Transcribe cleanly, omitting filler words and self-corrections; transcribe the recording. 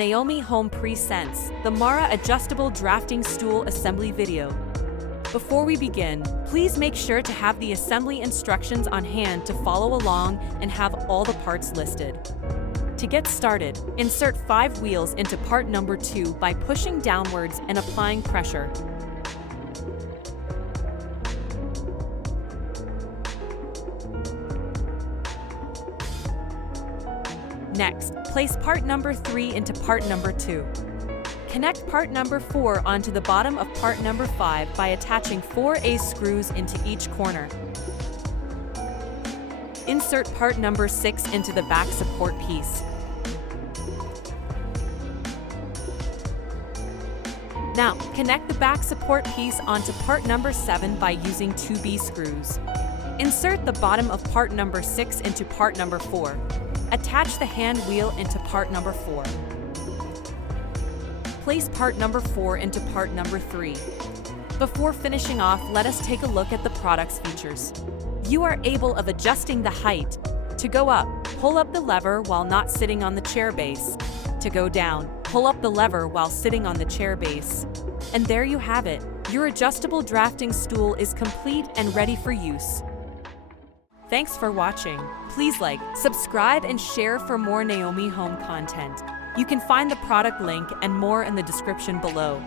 Naomi Home presents the Mara Adjustable Drafting Stool Assembly video. Before we begin, please make sure to have the assembly instructions on hand to follow along and have all the parts listed. To get started, insert 5 wheels into part number 2 by pushing downwards and applying pressure. Next, place part number 3 into part number 2. Connect part number 4 onto the bottom of part number 5 by attaching 4 ace screws into each corner. Insert part number 6 into the back support piece. Now, connect the back support piece onto part number 7 by using 2 B screws. Insert the bottom of part number 6 into part number 4. Attach the hand wheel into part number 4. Place part number 4 into part number 3. Before finishing off, let us take a look at the product's features. You are able of adjusting the height. To go up, pull up the lever while not sitting on the chair base. To go down, pull up the lever while sitting on the chair base. And there you have it. Your adjustable drafting stool is complete and ready for use. Thanks for watching. Please like, subscribe, and share for more Naomi Home content. You can find the product link and more in the description below.